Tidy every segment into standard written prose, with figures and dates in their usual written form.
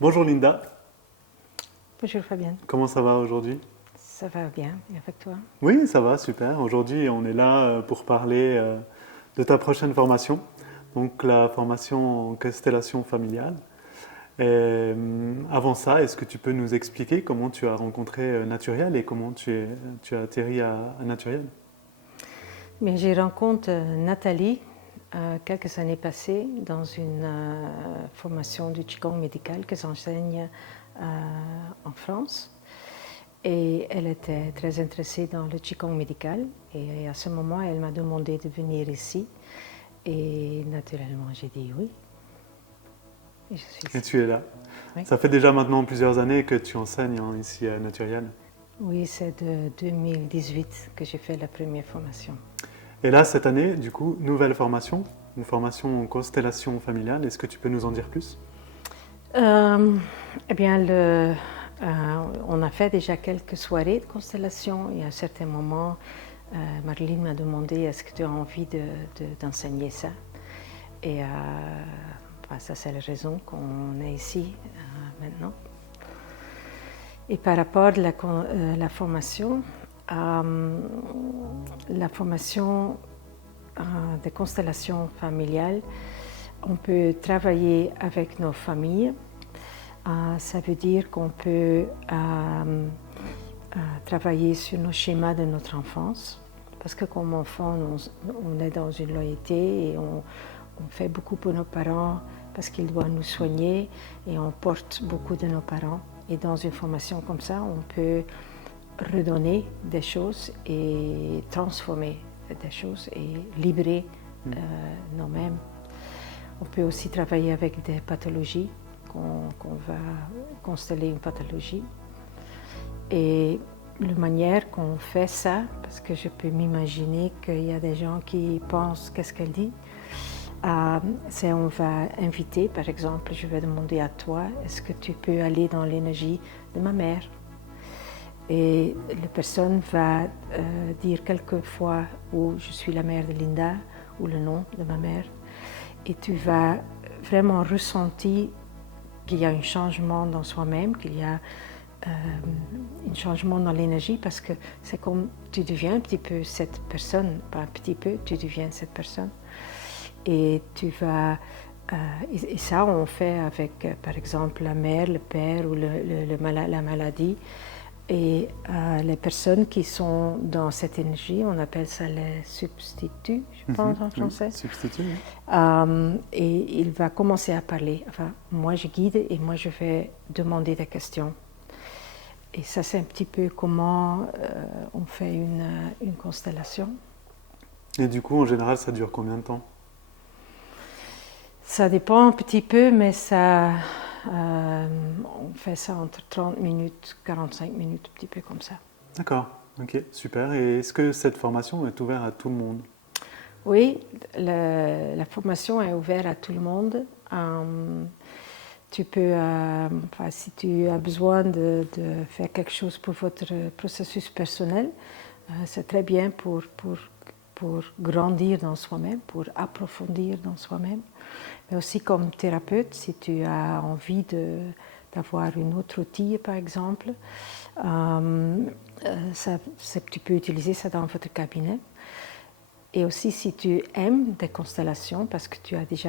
Bonjour Linda, Bonjour Fabienne, comment ça va aujourd'hui? ça va bien et avec toi? Oui, ça va, super. Aujourd'hui, on est là pour parler de ta prochaine formation, donc la formation en constellation familiale. Et, avant ça, est-ce que tu peux nous expliquer comment tu as rencontré Naturiel et comment tu as atterri à Naturiel? Mais j'ai rencontré Nathalie quelques années passées dans une formation du Qigong médical que j'enseigne en France. Et elle était très intéressée dans le Qigong médical. Et à ce moment, elle m'a demandé de venir ici. Et naturellement, j'ai dit oui. Et je suis Et ici. tu es là. Oui, Ça fait déjà maintenant plusieurs années que tu enseignes ici à Naturiel. oui, c'est de 2018 que j'ai fait la première formation. Et là, cette année, du coup, nouvelle formation, une formation en constellation familiale. Est-ce que tu peux nous en dire plus? Euh, eh bien, on a fait déjà quelques soirées de constellation et à un certain moment, Marilyn m'a demandé est-ce que tu as envie d'enseigner ça. Et ça, c'est la raison qu'on est ici maintenant. Et par rapport à la formation de constellation familiale, on peut travailler avec nos familles. Ça veut dire qu'on peut travailler sur nos schémas de notre enfance, parce que comme enfant, on est dans une loyauté et on fait beaucoup pour nos parents parce qu'ils doivent nous soigner et on porte beaucoup de nos parents. Et dans une formation comme ça, on peut redonner des choses et transformer des choses et libérer nous-mêmes. On peut aussi travailler avec des pathologies, qu'on va consteller une pathologie. Et la manière qu'on fait ça, parce que je peux m'imaginer qu'il y a des gens qui pensent qu'est-ce qu'elle dit, c'est on va inviter, par exemple, je vais demander à toi, est-ce que tu peux aller dans l'énergie de ma mère? Et la personne va dire quelquefois où je suis la mère de Linda ou le nom de ma mère. Et tu vas vraiment ressentir qu'il y a un changement dans soi-même, qu'il y a un changement dans l'énergie parce que c'est comme tu deviens un petit peu cette personne, pas un petit peu, tu deviens cette personne. Et tu vas, et ça on fait avec par exemple la mère, le père ou la maladie. Et les personnes qui sont dans cette énergie, on appelle ça les substituts, je pense en français. Oui, substitut. Et il va commencer à parler. Enfin, moi je guide et moi je vais demander des questions. Et ça c'est un petit peu comment on fait une constellation. Et du coup, en général, ça dure combien de temps? Ça dépend un petit peu, mais on fait ça entre 30 minutes, 45 minutes, un petit peu comme ça. D'accord, ok, super. Et est-ce que cette formation est ouverte à tout le monde? Oui, la formation est ouverte à tout le monde. Tu peux, si tu as besoin de faire quelque chose pour votre processus personnel, c'est très bien pour grandir dans soi-même, pour approfondir dans soi-même. Mais aussi comme thérapeute, si tu as envie d'avoir une autre outil, par exemple, tu peux utiliser ça dans votre cabinet. Et aussi si tu aimes des constellations, parce que tu as déjà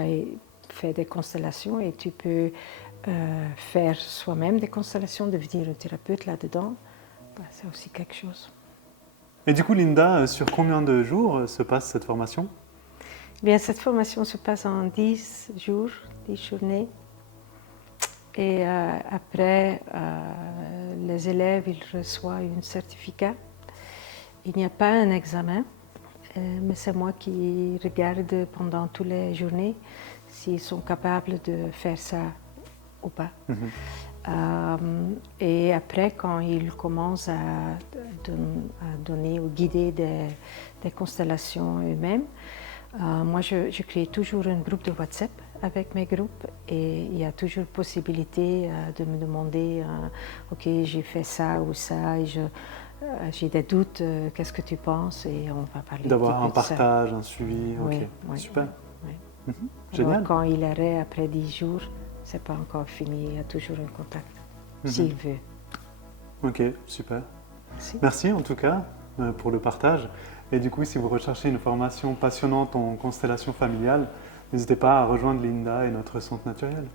fait des constellations et tu peux faire soi-même des constellations, devenir un thérapeute là-dedans, c'est aussi quelque chose. Et du coup, Linda, sur combien de jours se passe cette formation? Bien, cette formation se passe en 10 jours, 10 journées. Et après, les élèves ils reçoivent un certificat. Il n'y a pas un examen, mais c'est moi qui regarde pendant toutes les journées s'ils sont capables de faire ça ou pas. Et après, quand ils commencent à donner ou guider des constellations eux-mêmes, moi je crée toujours un groupe de WhatsApp avec mes groupes et il y a toujours possibilité de me demander ok, j'ai fait ça ou ça et j'ai des doutes, qu'est-ce que tu penses, et on va parler D'avoir un de ça. partage, un suivi, ok, Oui, super. oui. Génial. Alors quand il arrête après 10 jours, c'est pas encore fini, il y a toujours un contact, s'il veut. Ok, super. Merci. Merci en tout cas pour le partage. Et du coup, si vous recherchez une formation passionnante en constellation familiale, n'hésitez pas à rejoindre Linda et notre centre naturel.